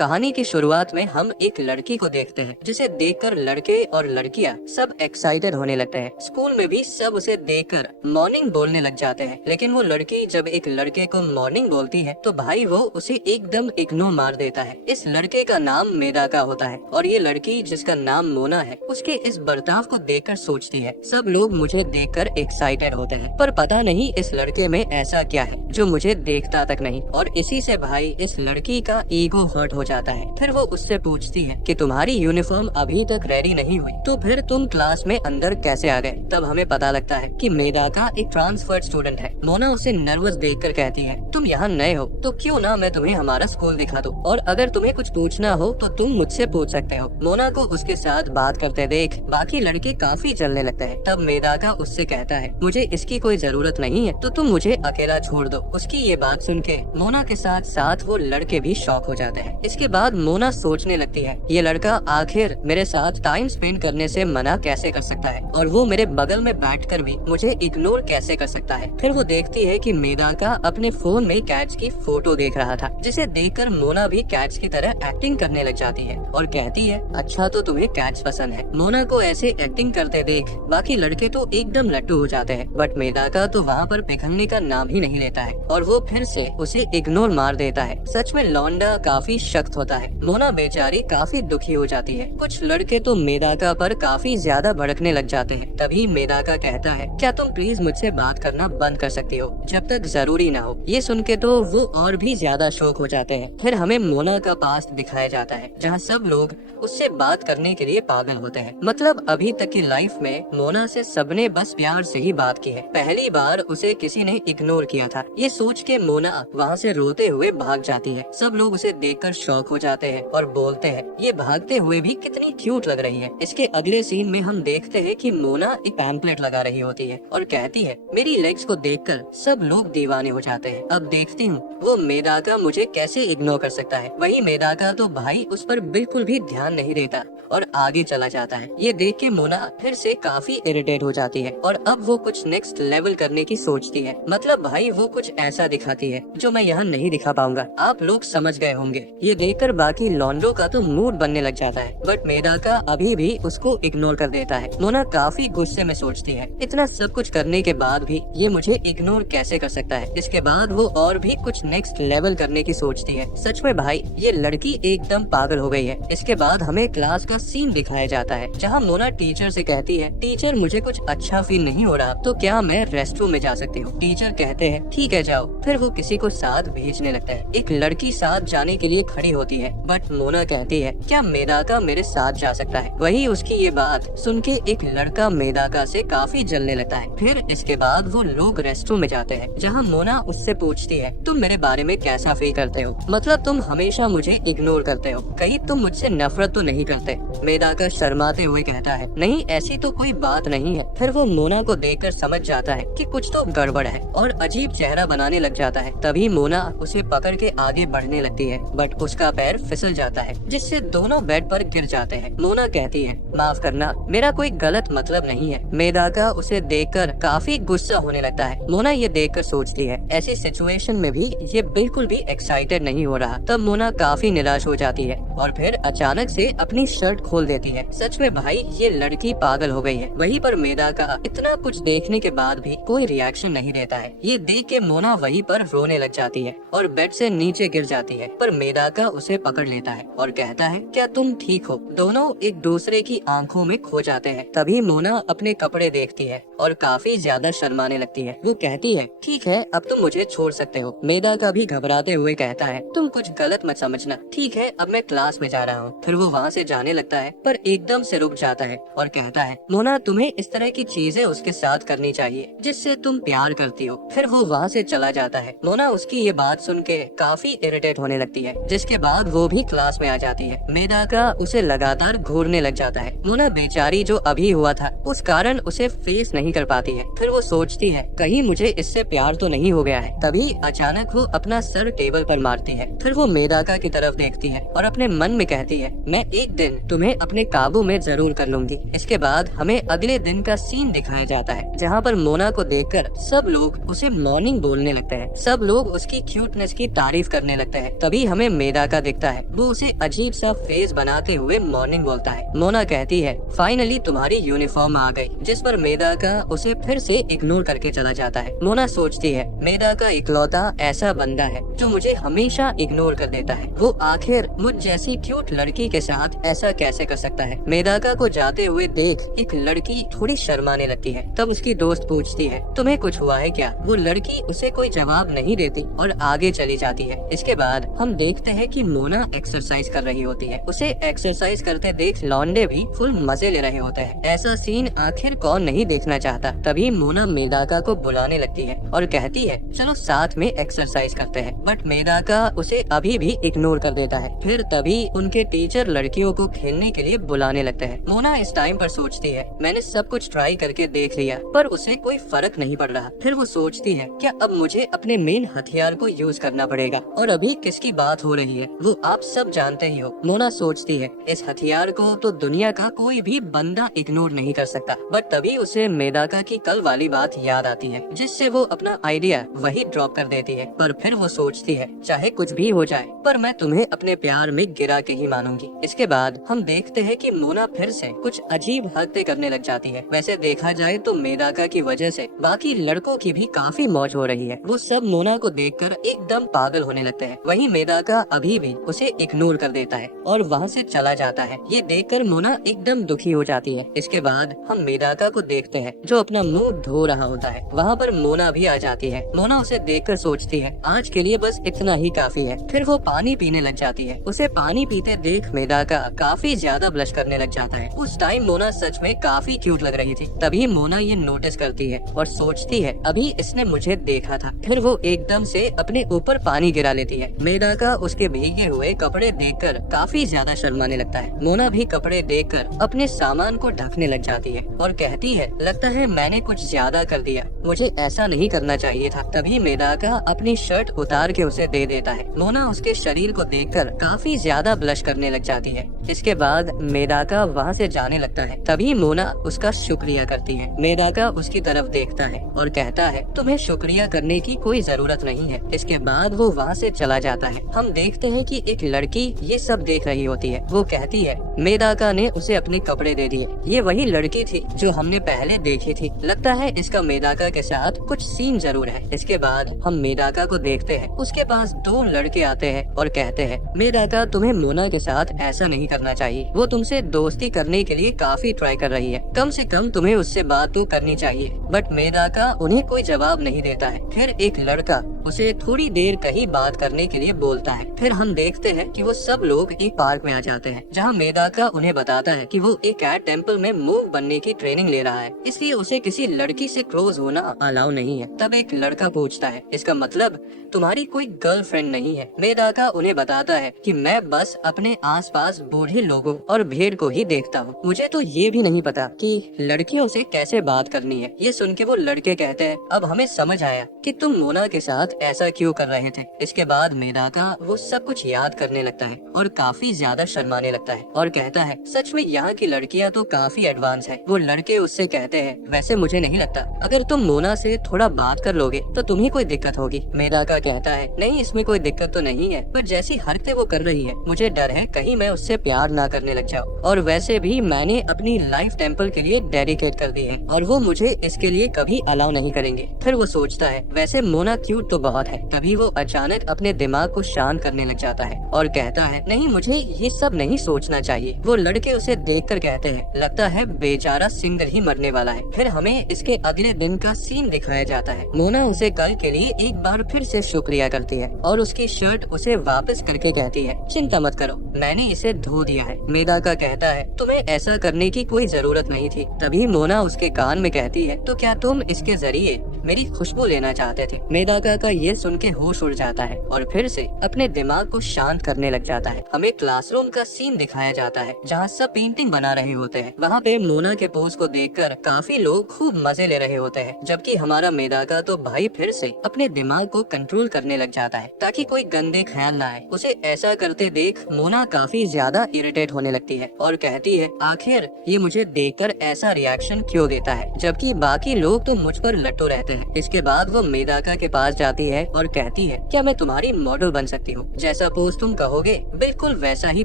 कहानी की शुरुआत में हम एक लड़की को देखते हैं जिसे देखकर लड़के और लड़कियां सब एक्साइटेड होने लगते हैं। स्कूल में भी सब उसे देखकर मॉर्निंग बोलने लग जाते हैं। लेकिन वो लड़की जब एक लड़के को मॉर्निंग बोलती है तो भाई वो उसे एकदम इग्नोर मार देता है। इस लड़के का नाम मेदाका होता है और ये लड़की जिसका नाम मोना है उसके इस बर्ताव को देखकर सोचती है सब लोग मुझे देखकर एक्साइटेड होते हैं, पर पता नहीं इस लड़के में ऐसा क्या है जो मुझे देखता तक नहीं। और इसी से भाई इस लड़की का ईगो हर्ट हो जाता है। फिर वो उससे पूछती है कि तुम्हारी यूनिफॉर्म अभी तक रेडी नहीं हुई तो फिर तुम क्लास में अंदर कैसे आ गए। तब हमें पता लगता है कि मेदाका एक ट्रांसफर्ड स्टूडेंट है। मोना उसे नर्वस देखकर कहती है तुम यहाँ नए हो तो क्यों ना मैं तुम्हें हमारा स्कूल दिखा दूं, और अगर तुम्हें कुछ पूछना हो तो तुम मुझसे पूछ सकते हो। मोना को उसके साथ बात करते देख बाकी लड़के काफी जलने लगते हैं। तब मेदाका उससे कहता है मुझे इसकी कोई जरूरत नहीं है तो तुम मुझे अकेला छोड़ दो। उसकी ये बात सुन के मोना के साथ साथ वो लड़के भी शॉक हो जाते हैं। इसके बाद मोना सोचने लगती है ये लड़का आखिर मेरे साथ टाइम स्पेंड करने से मना कैसे कर सकता है और वो मेरे बगल में बैठकर भी मुझे इग्नोर कैसे कर सकता है। फिर वो देखती है कि मेदाका अपने फोन में कैट्स की फोटो देख रहा था, जिसे देखकर मोना भी कैट्स की तरह एक्टिंग करने लग जाती है और कहती है अच्छा तो तुम्हें कैट्स पसंद है। मोना को ऐसे एक्टिंग करते देख बाकी लड़के तो एकदम लट्टू हो जाते हैं, बट मेदाका तो वहाँ पर पिघलने का नाम ही नहीं लेता है और वो फिर से उसे इग्नोर मार देता है। सच में लौंडा काफी सख्त होता है। मोना बेचारी काफी दुखी हो जाती है। कुछ लड़के तो मेदाका पर काफी ज्यादा भड़कने लग जाते हैं। तभी मेदाका कहता है क्या तुम प्लीज मुझसे बात करना बंद कर सकती हो जब तक जरूरी ना हो। ये सुन के तो वो और भी ज्यादा शौक हो जाते हैं। फिर हमें मोना का पास्ट दिखाया जाता है जहाँ सब लोग उससे बात करने के लिए पागल होते हैं। मतलब अभी तक की लाइफ में मोना से सबने बस प्यार से ही बात की है। पहली बार उसे किसी ने इग्नोर किया था। ये सोच के मोना वहाँ से रोते हुए भाग जाती है। सब लोग उसे देखकर शॉक हो जाते हैं और बोलते हैं ये भागते हुए भी कितनी क्यूट लग रही है। इसके अगले सीन में हम देखते हैं कि मोना एक पैम्पलेट लगा रही होती है और कहती है मेरी लेग्स को देखकर सब लोग दीवाने हो जाते हैं। अब देखती हूँ वो मेदाका मुझे कैसे इग्नोर कर सकता है। वही मेदाका तो भाई उस पर बिल्कुल भी ध्यान नहीं देता और आगे चला जाता है। ये देख के मोना फिर से काफी इरिटेट हो जाती है और अब वो कुछ नेक्स्ट लेवल करने की सोचती है। मतलब भाई वो कुछ ऐसा दिखाती है जो मैं यहाँ नहीं दिखा पाऊंगा। आप लोग समझ गए होंगे। ये देखकर बाकी लॉन्डो का तो मूड बनने लग जाता है, बट मेदाका अभी भी उसको इग्नोर कर देता है। मोना काफी गुस्से में सोचती है इतना सब कुछ करने के बाद भी ये मुझे इग्नोर कैसे कर सकता है। इसके बाद वो और भी कुछ नेक्स्ट लेवल करने की सोचती है। सच में भाई ये लड़की एकदम पागल हो गई है। इसके बाद हमें क्लास का सीन दिखाया जाता है जहाँ मोना टीचर से कहती है टीचर मुझे कुछ अच्छा फील नहीं हो रहा तो क्या मैं रेस्ट रूम में जा सकती हूँ। टीचर कहते हैं ठीक है जाओ। फिर वो किसी को साथ भेजने लगता है। एक लड़की साथ जाने के लिए खड़ी होती है, बट मोना कहती है क्या मेदाका मेरे साथ जा सकता है। वही उसकी ये बात सुन के एक लड़का मेदाका से काफी जलने लगता है। फिर इसके बाद वो लोग रेस्ट रूम में जाते हैं जहाँ मोना उससे पूछती है तुम मेरे बारे में कैसा फील करते हो, मतलब तुम हमेशा मुझे इग्नोर करते हो, कहीं तुम मुझसे नफरत तो नहीं करते। मेदाका शर्माते हुए कहता है नहीं ऐसी तो कोई बात नहीं है। फिर वो मोना को देखकर समझ जाता है कि कुछ तो गड़बड़ है और अजीब चेहरा बनाने लग जाता है। तभी मोना उसे पकड़ के आगे बढ़ने लगती है, बट उसका पैर फिसल जाता है जिससे दोनों बेड पर गिर जाते हैं। मोना कहती है माफ करना मेरा कोई गलत मतलब नहीं है। मेदाका उसे देखकर काफी गुस्सा होने लगता है। मोना ये देखकर सोचती है ऐसी सिचुएशन में भी ये बिल्कुल भी एक्साइटेड नहीं हो रहा। तब मोना काफी निराश हो जाती है और फिर अचानक से अपनी शर्ट खोल देती है। सच में भाई ये लड़की पागल हो गई है। वहीं पर मेदाका इतना कुछ देखने के बाद भी कोई रिएक्शन नहीं देता है। ये देख के मोना वहीं पर रोने लग जाती है और बेड से नीचे गिर जाती है, पर मेदाका उसे पकड़ लेता है और कहता है क्या तुम ठीक हो। दोनों एक दूसरे की आंखों में खो जाते हैं। तभी मोना अपने कपड़े देखती है और काफी ज्यादा शर्माने लगती है। वो कहती है ठीक है अब तुम मुझे छोड़ सकते हो। मेदाका भी घबराते हुए कहता है तुम कुछ गलत मत समझना, ठीक है अब मैं क्लास में जा रहा हूँ। फिर वो वहाँ से जाने लगता है पर एकदम से रुक जाता है और कहता है मोना तुम्हें इस तरह की चीजें उसके साथ करनी चाहिए जिससे तुम प्यार करती हो। फिर वो वहाँ से चला जाता है। मोना उसकी ये बात सुन के काफी इरिटेट होने लगती है, जिसके बाद वो भी क्लास में आ जाती है। मेदाका उसे लगातार घूरने लग जाता है। मोना बेचारी जो अभी हुआ था उस कारण उसे फेस नहीं कर पाती है। फिर वो सोचती है कहीं मुझे इससे प्यार तो नहीं हो गया है। तभी अचानक वो अपना सर टेबल पर मारती है। फिर वो मेदाका की तरफ देखती है और अपने मन में कहती है मैं एक दिन तुम्हें अपने काबू में जरूर कर लूंगी। इसके बाद हमें अगले दिन का सीन दिखाया जाता है जहाँ पर मोना को देखकर सब लोग उसे मॉर्निंग बोलने लगते हैं। सब लोग उसकी क्यूटनेस की तारीफ करने लगते हैं। तभी हमें मेदाका मेदाका दिखता है। वो उसे अजीब सा फेस बनाते हुए मॉर्निंग बोलता है। मोना कहती है, फाइनली तुम्हारी यूनिफॉर्म आ गई, जिस पर मेदाका उसे फिर से इग्नोर करके चला जाता है। मोना सोचती है, मेदाका इकलौता ऐसा बंदा है जो मुझे हमेशा इग्नोर कर देता है। वो आखिर मुझ जैसी क्यूट लड़की के साथ ऐसा कैसे कर सकता है। मेदाका को जाते हुए देख एक लड़की थोड़ी शर्माने लगती है। तब उसकी दोस्त पूछती है, तुम्हें कुछ हुआ है क्या? वो लड़की उसे कोई जवाब नहीं देती और आगे चली जाती है। इसके बाद हम देखते हैं कि मोना एक्सरसाइज कर रही होती है। उसे एक्सरसाइज करते देख लौंडे भी फुल मजे ले रहे होते हैं। ऐसा सीन आखिर कौन नहीं देखना चाहता। तभी मोना मेदाका को बुलाने लगती है और कहती है, चलो साथ में एक्सरसाइज करते हैं। बट मेदाका उसे अभी भी इग्नोर कर देता है। फिर तभी उनके टीचर लड़कियों को खेलने के लिए बुलाने लगते हैं। मोना इस टाइम पर सोचती है, मैंने सब कुछ ट्राई करके देख लिया पर उसे कोई फर्क नहीं पड़ रहा। फिर वो सोचती है, क्या अब मुझे अपने मेन हथियार को यूज करना पड़ेगा? और अभी किसकी बात हो रही है वो आप सब जानते ही हो। मोना सोचती है, इस हथियार को तो दुनिया का कोई भी बंदा इग्नोर नहीं कर सकता। बट तभी उसे मेदाका की कल वाली बात याद आती है, जिससे वो अपना आइडिया वही ड्रॉप कर देती है। पर फिर वो सोचती है, चाहे कुछ भी हो जाए पर मैं तुम्हें अपने प्यार में गिरा के ही मानूंगी। इसके बाद हम देखते हैं कि मोना फिर से कुछ अजीब हरकतें करने लग जाती है। वैसे देखा जाए तो मेदाका की वजह से बाकी लड़कों की भी काफी मौज हो रही है। वो सब मोना को देखकर एकदम पागल होने लगते हैं। वहीं मेदाका अभी भी उसे इग्नोर कर देता है और वहाँ से चला जाता है। ये देखकर मोना एकदम दुखी हो जाती है। इसके बाद हम मेदाका को देखते हैं जो अपना मुंह धो रहा होता है। वहाँ पर मोना भी आ जाती है। मोना उसे देखकर सोचती है, आज के लिए बस इतना ही काफी है। फिर वो पानी पीने लग जाती है। उसे पानी पीते देख मेदाका काफी ज्यादा ब्लश करने लग जाता है। उस टाइम मोना सच में काफी क्यूट लग रही थी। तभी मोना ये नोटिस करती है और सोचती है, अभी इसने मुझे देखा था। फिर वो एकदम से अपने ऊपर पानी गिरा लेती है। मेदाका उसके भीगे हुए कपड़े देखकर काफी ज्यादा शर्माने लगता है। मोना भी कपड़े देखकर अपने सामान को ढकने लग जाती है और कहती है, लगता है मैंने कुछ ज्यादा कर दिया, मुझे ऐसा नहीं करना चाहिए था। तभी मेदाका अपनी शर्ट उतार के उसे दे देता है। मोना उसके शरीर को देखकर काफी ज्यादा ब्लश करने लग जाती है। इसके बाद मेदाका वहाँ से जाने लगता है। तभी मोना उसका शुक्रिया करती है। मेदाका उसकी तरफ देखता है और कहता है, तुम्हें शुक्रिया करने की कोई जरूरत नहीं है। इसके बाद वो वहाँ से चला जाता है। हम देखते हैं कि एक लड़की ये सब देख रही होती है। वो कहती है, मेदाका ने उसे अपने कपड़े दे दिए। ये वही लड़की थी जो हमने पहले देखी थी। लगता है इसका मेदाका के साथ कुछ सीन जरूर है। इसके बाद हम मेदाका को देखते हैं। उसके पास दो लड़के आते हैं और कहते हैं, मेदाका तुम्हें मोना के साथ ऐसा नहीं करना चाहिए। वो तुमसे दोस्ती करने के लिए काफी ट्राई कर रही है। कम से कम तुम्हें उससे बात तो करनी चाहिए। बट मेदाका उन्हें कोई जवाब नहीं देता है। फिर एक लड़का उसे थोड़ी देर कहीं बात करने के लिए बोलता है। फिर हम देखते हैं कि वो सब लोग एक पार्क में आ जाते हैं, जहाँ मेदाका उन्हें बताता है कि वो एक कैट टेम्पल में मूव बनने की ट्रेनिंग ले रहा है, इसलिए उसे किसी लड़की से क्लोज होना अलाउ नहीं है। तब एक लड़का पूछता है, इसका मतलब तुम्हारी कोई गर्लफ्रेंड नहीं है? मेदाका उन्हें बताता है कि मैं बस अपने आसपास बूढ़े लोगों और भीड़ को ही देखता हूँ, मुझे तो ये भी नहीं पता कि लड़कियों से कैसे बात करनी है। ये सुन के वो लड़के कहते हैं, अब हमें समझ आया कि तुम मोना के साथ ऐसा क्यों कर रहे थे। इसके बाद मेदाका वो सब कुछ याद करने लगता है और काफी ज्यादा शर्माने लगता है और कहता है, सच में यहाँ की लड़कियाँ तो काफी एडवांस है। वो लड़के उससे कहते हैं, वैसे मुझे नहीं लगता, अगर तुम मोना से थोड़ा बात कर लोगे तो तुम्हें कोई दिक्कत होगी। मेदाका कहता है, नहीं इसमें कोई दिक्कत तो नहीं है, पर जैसी हरकतें वो कर रही है मुझे डर है कहीं मैं उससे प्यार ना करने लग जाऊँ। और वैसे भी मैंने अपनी लाइफ टेम्पल के लिए डेडिकेट कर दी है और वो मुझे इसके लिए कभी अलाउ नहीं करेंगे। फिर वो सोचता है, वैसे मोना क्यूट तो बहुत है। तभी वो अचानक अपने दिमाग को शांत करने लग जाता है और कहता है, नहीं मुझे ये सब नहीं सोचना चाहिए। वो लड़के उसे देखकर कहते हैं, लगता है बेचारा सिंगल ही मरने वाला है। फिर हमें इसके अगले दिन का सीन दिखाया जाता है। मोना उसे कल के लिए एक बार फिर से शुक्रिया करती है और उसकी शर्ट उसे वापस करके कहती है, चिंता मत करो मैंने इसे धो दिया है। मेदाका कहता है, तुम्हें ऐसा करने की कोई जरूरत नहीं थी। तभी मोना उसके कान में कहती है, तो क्या तुम इसके जरिए मेरी खुशबू लेना चाहते थे? मेदाका का ये सुन के होश उड़ जाता है और फिर से अपने दिमाग को शांत करने लग जाता है। हमें क्लासरूम का सीन दिखाया जाता है जहाँ सब पेंटिंग बना रहे होते हैं। वहाँ पे मोना के पोज को देखकर काफी लोग खूब मजे ले रहे होते हैं, जबकि हमारा मेदाका तो भाई फिर से अपने दिमाग को कंट्रोल करने लग जाता है ताकि कोई गंदे ख्याल ना आए। उसे ऐसा करते देख मोना काफी ज्यादा इरिटेट होने लगती है और कहती है, आखिर ये मुझे देखकर ऐसा रिएक्शन क्यों देता है, जबकि बाकी लोग तो मुझ पर लट्टू रहते हैं। इसके बाद वो मेदाका के पास जाती आती है और कहती है, क्या मैं तुम्हारी मॉडल बन सकती हूँ? जैसा पोज तुम कहोगे बिल्कुल वैसा ही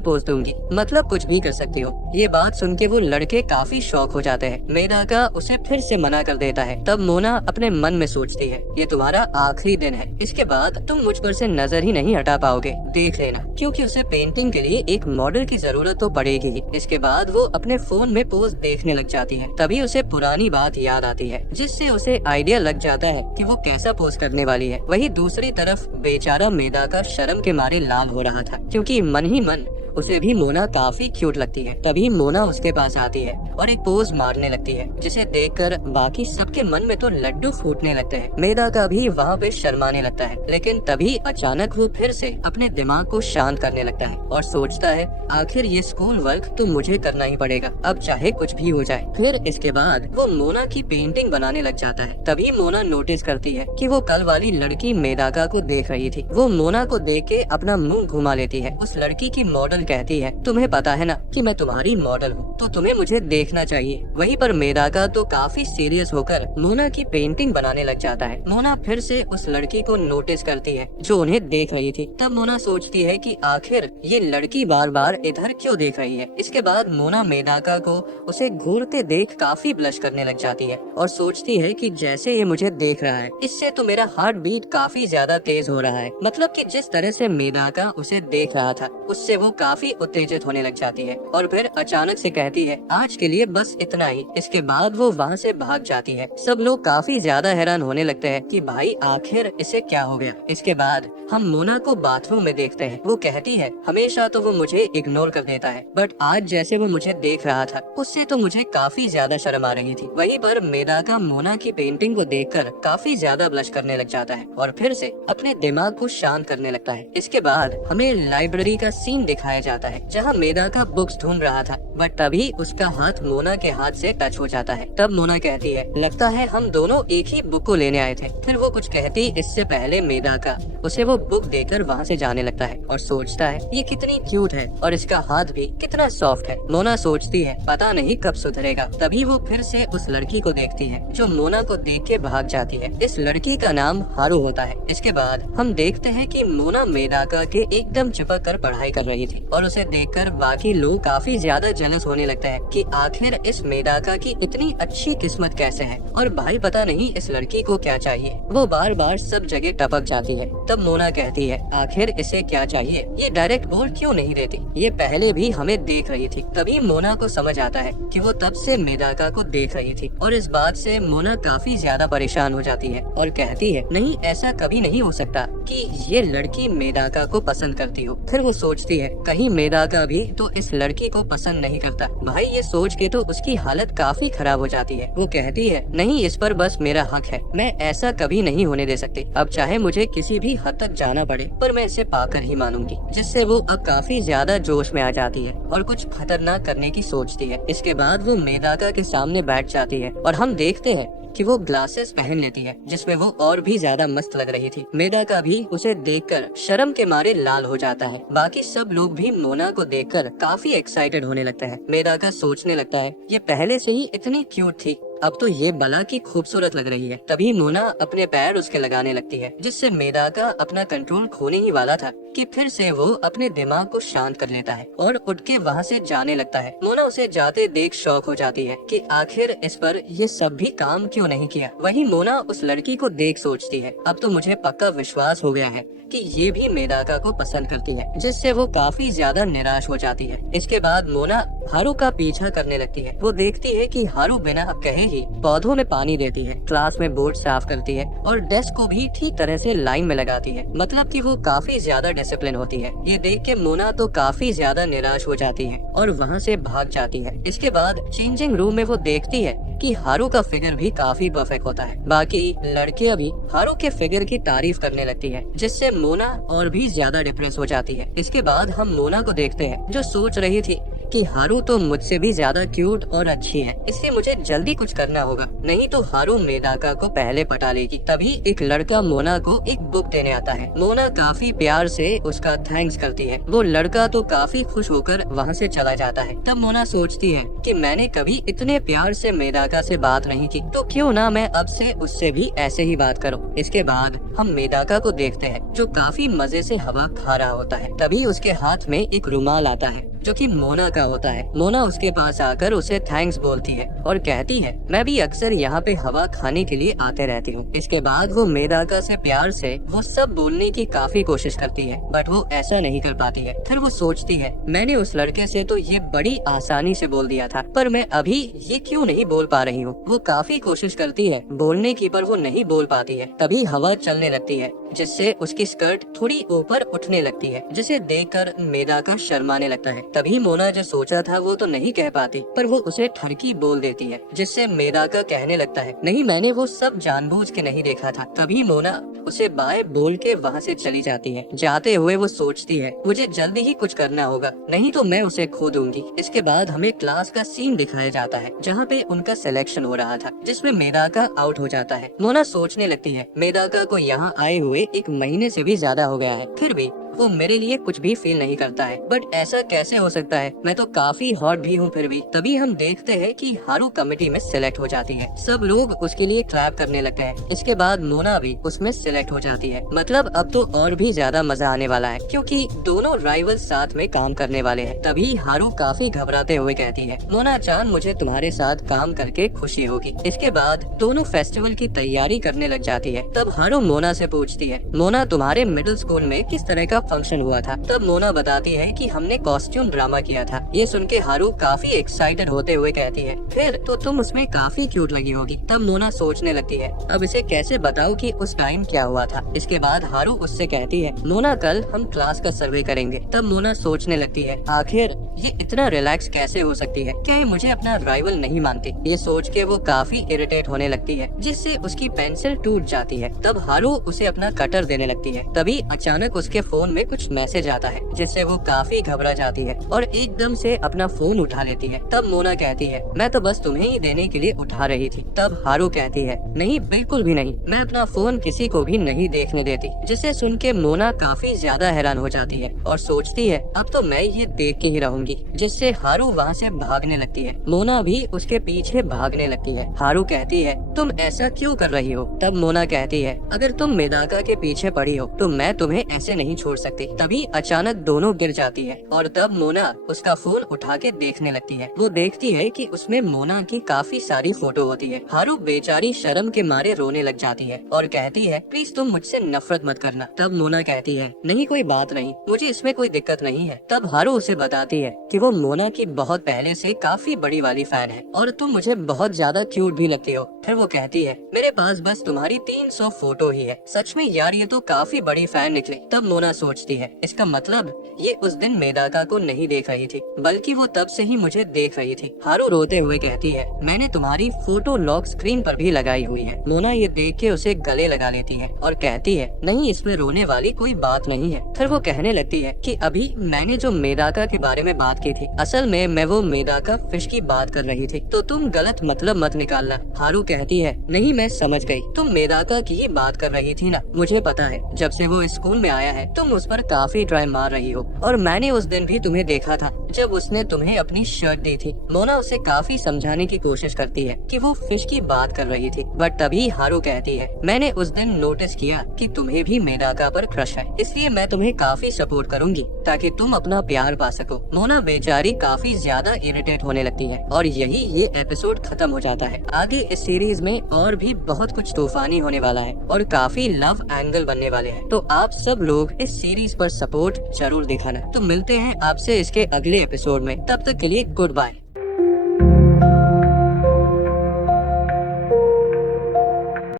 पोज दूंगी, मतलब कुछ भी कर सकती हो। ये बात सुन के वो लड़के काफी शॉक हो जाते हैं। मेदाका उसे फिर से मना कर देता है। तब मोना अपने मन में सोचती है, ये तुम्हारा आखिरी दिन है, इसके बाद तुम मुझ पर से नजर ही नहीं हटा पाओगे, देख लेना। क्योंकि उसे पेंटिंग के लिए एक मॉडल की जरूरत तो पड़ेगी ही। इसके बाद वो अपने फोन में पोज देखने लग जाती है। तभी उसे पुरानी बात याद आती है, जिससे उसे आइडिया लग जाता है कि वो कैसा पोज करने वाली है। वही दूसरी तरफ बेचारा मेदाका शर्म के मारे लाल हो रहा था, क्योंकि मन ही मन उसे भी मोना काफी क्यूट लगती है। तभी मोना उसके पास आती है और एक पोज मारने लगती है, जिसे देखकर बाकी सबके मन में तो लड्डू फूटने लगते हैं। मेदाका भी वहाँ पे शर्माने लगता है, लेकिन तभी अचानक वो फिर से अपने दिमाग को शांत करने लगता है और सोचता है, आखिर ये स्कूल वर्क तो मुझे करना ही पड़ेगा, अब चाहे कुछ भी हो जाए। फिर इसके बाद वो मोना की पेंटिंग बनाने लग जाता है। तभी मोना नोटिस करती है कि वो कल वाली लड़की मेदाका को देख रही थी। वो मोना को देख के अपना मुंह घुमा लेती है। उस लड़की की मॉडल कहती है, तुम्हें पता है ना कि मैं तुम्हारी मॉडल हूँ, तो तुम्हें मुझे देखना चाहिए। वहीं पर मेदाका तो काफी सीरियस होकर मोना की पेंटिंग बनाने लग जाता है। मोना फिर से उस लड़की को नोटिस करती है जो उन्हें देख रही थी। तब मोना सोचती है कि आखिर ये लड़की बार बार इधर क्यों देख रही है। इसके बाद मोना मेदाका को उसे घूरते देख काफी ब्लश करने लग जाती है और सोचती है कि जैसे ये मुझे देख रहा है, इससे तो मेरा हार्ट बीट काफी ज्यादा तेज हो रहा है। मतलब कि जिस तरह से मेदाका उसे देख रहा था, उससे वो काफी उत्तेजित होने लग जाती है और फिर अचानक से कहती है, आज के लिए बस इतना ही। इसके बाद वो वहाँ से भाग जाती है। सब लोग काफी ज्यादा हैरान होने लगते हैं कि भाई आखिर इसे क्या हो गया। इसके बाद हम मोना को बाथरूम में देखते हैं। वो कहती है, हमेशा तो वो मुझे इग्नोर कर देता है, बट आज जैसे वो मुझे देख रहा था, उससे तो मुझे काफी ज्यादा शर्म आ रही थी। वहीं पर मेदाका मोना की पेंटिंग को देखकर काफी ज्यादा ब्लश करने लग जाता है और फिर से अपने दिमाग को शांत करने लगता है। इसके बाद हमें लाइब्रेरी का सीन दिखाया जाता है, जहाँ मेदाका बुक्स ढूंढ रहा था, बट तभी उसका हाथ मोना के हाथ से टच हो जाता है। तब मोना कहती है, लगता है हम दोनों एक ही बुक को लेने आए थे। फिर वो कुछ कहती इससे पहले मेदाका उसे वो बुक देकर वहाँ से जाने लगता है और सोचता है, ये कितनी क्यूट है और इसका हाथ भी कितना सॉफ्ट है। मोना सोचती है, पता नहीं कब सुधरेगा। तभी वो फिर से उस लड़की को देखती है जो मोना को देख के भाग जाती है। इस लड़की का नाम हारू होता है। इसके बाद हम देखते हैं कि मोना मेदाका के एकदम चिपक कर पढ़ाई कर रही थी और उसे देखकर बाकी लोग काफी ज्यादा जेलस होने लगते हैं कि आखिर इस मेदाका की इतनी अच्छी किस्मत कैसे है और भाई पता नहीं इस लड़की को क्या चाहिए, वो बार बार सब जगह टपक जाती है। तब मोना कहती है, आखिर इसे क्या चाहिए, ये डायरेक्ट बोल क्यों नहीं देती, ये पहले भी हमें देख रही थी। तभी मोना को समझ आता है कि वो तब से मेदाका को देख रही थी और इस बात से मोना काफी ज्यादा परेशान हो जाती है और कहती है, नहीं ऐसा कभी नहीं हो सकता कि ये लड़की मेदाका को पसंद करती हो। फिर वो सोचती है, कहीं मेदाका भी तो इस लड़की को पसंद नहीं करता। भाई ये सोच के तो उसकी हालत काफी खराब हो जाती है। वो कहती है, नहीं इस पर बस मेरा हक है, मैं ऐसा कभी नहीं होने दे सकती। अब चाहे मुझे किसी भी हद तक जाना पड़े, पर मैं इसे पाकर ही मानूंगी। जिससे वो अब काफी ज्यादा जोश में आ जाती है और कुछ खतरनाक करने की सोचती है। इसके बाद वो मेदाका के सामने बैठ जाती है और हम देखते हैं कि वो ग्लासेस पहन लेती है, जिसमें वो और भी ज्यादा मस्त लग रही थी। मेदाका भी उसे देखकर शर्म के मारे लाल हो जाता है। बाकी सब लोग भी मोना को देखकर काफी एक्साइटेड होने लगता है। मेदाका सोचने लगता है, ये पहले से ही इतनी क्यूट थी, अब तो ये बला की खूबसूरत लग रही है। तभी मोना अपने पैर उसके लगाने लगती है, जिससे मेदाका अपना कंट्रोल खोने ही वाला था कि फिर से वो अपने दिमाग को शांत कर लेता है और उठ के वहाँ से जाने लगता है। मोना उसे जाते देख शौक हो जाती है कि आखिर इस पर ये सब भी काम क्यों नहीं किया। वही मोना उस लड़की को देख सोचती है, अब तो मुझे पक्का विश्वास हो गया है कि ये भी मेदाका को पसंद करती है, जिससे वो काफी ज्यादा निराश हो जाती है। इसके बाद मोना हारू का पीछा करने लगती है। वो देखती है कि हारू बिना कहे ही पौधों में पानी देती है, क्लास में बोर्ड साफ करती है और डेस्क को भी ठीक तरह से लाइन में लगाती है। मतलब कि वो काफी ज्यादा डिसिप्लिन होती है। ये देख के मोना तो काफी ज्यादा निराश हो जाती है और वहाँ से भाग जाती है। इसके बाद चेंजिंग रूम में वो देखती है कि हारू का फिगर भी काफी परफेक्ट होता है। बाकी लड़कियां भी हारू के फिगर की तारीफ करने लगती है, जिससे मोना और भी ज्यादा डिप्रेस हो जाती है। इसके बाद हम मोना को देखते हैं जो सोच रही थी कि हारू तो मुझसे भी ज्यादा क्यूट और अच्छी है, इसलिए मुझे जल्दी कुछ करना होगा, नहीं तो हारू मेदाका को पहले पटा लेगी। तभी एक लड़का मोना को एक बुक देने आता है। मोना काफी प्यार से उसका थैंक्स करती है। वो लड़का तो काफी खुश होकर वहाँ से चला जाता है। तब मोना सोचती है कि मैंने कभी इतने प्यार से मेदाका से बात नहीं की, तो क्यों ना मैं अब से उससे भी ऐसे ही बात करूं। इसके बाद हम मेदाका को देखते हैं जो काफी मजे से हवा खा रहा होता है। तभी उसके हाथ में एक रुमाल आता है जो कि मोना का होता है। मोना उसके पास आकर उसे थैंक्स बोलती है और कहती है मैं भी अक्सर यहाँ पे हवा खाने के लिए आते रहती हूँ। इसके बाद वो मेदाका से प्यार से वो सब बोलने की काफी कोशिश करती है, बट वो ऐसा नहीं कर पाती है। फिर वो सोचती है मैंने उस लड़के से तो ये बड़ी आसानी से बोल दिया था, पर मैं अभी ये क्यों नहीं बोल पा रही हूँ। वो काफी कोशिश करती है बोलने की, पर वो नहीं बोल पाती है। तभी हवा चलने लगती है जिससे उसकी स्कर्ट थोड़ी ऊपर उठने लगती है, जिसे देखकर मेदाका शर्माने लगता है। तभी मोना जो सोचा था वो तो नहीं कह पाती, पर वो उसे ठरकी बोल देती है, जिससे मेदाका कहने लगता है नहीं मैंने वो सब जानबूझ के नहीं देखा था। तभी मोना उसे बाय बोल के वहाँ से चली जाती है। जाते हुए वो सोचती है मुझे जल्दी ही कुछ करना होगा, नहीं तो मैं उसे खो दूंगी। इसके बाद हमें क्लास का सीन दिखाया जाता है जहाँ पे उनका सिलेक्शन हो रहा था, जिसमें मेदाका आउट हो जाता है। मोना सोचने लगती है मेदाका को यहाँ आए हुए 1 महीने से भी ज्यादा हो गया है, फिर भी वो मेरे लिए कुछ भी फील नहीं करता है। बट ऐसा कैसे हो सकता है, मैं तो काफी हॉट भी हूँ फिर भी। तभी हम देखते हैं कि हारू कमेटी में सिलेक्ट हो जाती है। सब लोग उसके लिए क्लैप करने लगते हैं। इसके बाद मोना भी उसमें सिलेक्ट हो जाती है। मतलब अब तो और भी ज्यादा मजा आने वाला है, क्योंकि दोनों राइवल साथ में काम करने वाले हैं। तभी हारू काफी घबराते हुए कहती है मोना जान मुझे तुम्हारे साथ काम करके खुशी होगी। इसके बाद दोनों फेस्टिवल की तैयारी करने लग जाती है। तब हारू मोना से पूछती है मोना तुम्हारे मिडिल स्कूल में किस तरह का फंक्शन हुआ था। तब मोना बताती है कि हमने कॉस्ट्यूम ड्रामा किया था। ये सुन के हारू काफी एक्साइटेड होते हुए कहती है फिर तो तुम उसमें काफी क्यूट लगी होगी। तब मोना सोचने लगती है अब इसे कैसे बताऊं कि उस टाइम क्या हुआ था। इसके बाद हारू उससे कहती है मोना कल हम क्लास का सर्वे करेंगे। तब मोना सोचने लगती है आखिर ये इतना रिलैक्स कैसे हो सकती है, क्या ये मुझे अपना राइवल नहीं मानती। ये सोच के वो काफी इरिटेट होने लगती है, जिससे उसकी पेंसिल टूट जाती है। तब हारू उसे अपना कटर देने लगती है। तभी अचानक उसके फोन में कुछ मैसेज आता है, जिससे वो काफी घबरा जाती है और एकदम से अपना फोन उठा लेती है। तब मोना कहती है मैं तो बस तुम्हें ही देने के लिए उठा रही थी। तब हारू कहती है नहीं बिल्कुल भी नहीं, मैं अपना फोन किसी को भी नहीं देखने देती। जिसे सुन के मोना काफी ज्यादा हैरान हो जाती है और सोचती है अब तो मैं ये देख के ही रहूंगी, जिससे हारू वहाँ से भागने लगती है। मोना भी उसके पीछे भागने लगती है। हारू कहती है तुम ऐसा क्यों कर रही हो। तब मोना कहती है अगर तुम मेदाका के पीछे पड़ी हो तो मैं तुम्हें ऐसे नहीं छोड़ सकती। तभी अचानक दोनों गिर जाती है और तब मोना उसका फोन उठा के देखने लगती है। वो देखती है कि उसमें मोना की काफी सारी फोटो होती है। हारू बेचारी शर्म के मारे रोने लग जाती है और कहती है प्लीज तुम मुझसे नफरत मत करना। तब मोना कहती है नहीं कोई बात नहीं, मुझे इसमें कोई दिक्कत नहीं है। तब हारू उसे बताती है कि वो मोना की बहुत पहले से काफी बड़ी वाली फैन है और तुम मुझे बहुत ज्यादा क्यूट भी लगती हो। फिर वो कहती है मेरे पास बस तुम्हारी 300 फोटो ही है। सच में यार ये तो काफी बड़ी फैन निकली। तब मोना सोचती है इसका मतलब ये उस दिन मेदाका को नहीं देख रही थी, बल्कि वो तब से ही मुझे देख रही थी। हारू रोते हुए कहती है मैंने तुम्हारी फोटो लॉक स्क्रीन पर भी लगाई हुई है। मोना ये देख के उसे गले लगा लेती है और कहती है नहीं इसमें रोने वाली कोई बात नहीं है। फिर वो कहने लगती है कि अभी मैंने जो मेदाका के बारे में बात की थी, असल में मैं वो मेदाका फिश की बात कर रही थी, तो तुम गलत मतलब मत निकालना। हारू कहती है नहीं मैं समझ गई, तुम मेदाका की ही बात कर रही थी ना। मुझे पता है जब से वो स्कूल में आया है तुम उस पर काफी ट्राई मार रही हो और मैंने उस दिन भी तुम्हें देखा था जब उसने तुम्हें अपनी शर्ट दी थी। मोना उसे काफी समझाने की कोशिश करती है कि वो फिश की बात कर रही थी, बट तभी हारू कहती है मैंने उस दिन नोटिस किया कि तुम्हें भी मेदाका पर क्रश है, इसलिए मैं तुम्हें काफी सपोर्ट करूंगी ताकि तुम अपना प्यार पा सको। मोना बेचारी काफी ज्यादा इरिटेट होने लगती है और यही ये एपिसोड खत्म हो जाता है। आगे इस सीरीज में और भी बहुत कुछ तूफानी होने वाला है और काफी लव एंगल बनने वाले हैं, तो आप सब लोग इस सीरीज पर सपोर्ट जरूर दिखाना। तो मिलते हैं आपसे इसके अगले एपिसोड में, तब तक के लिए गुड बाय।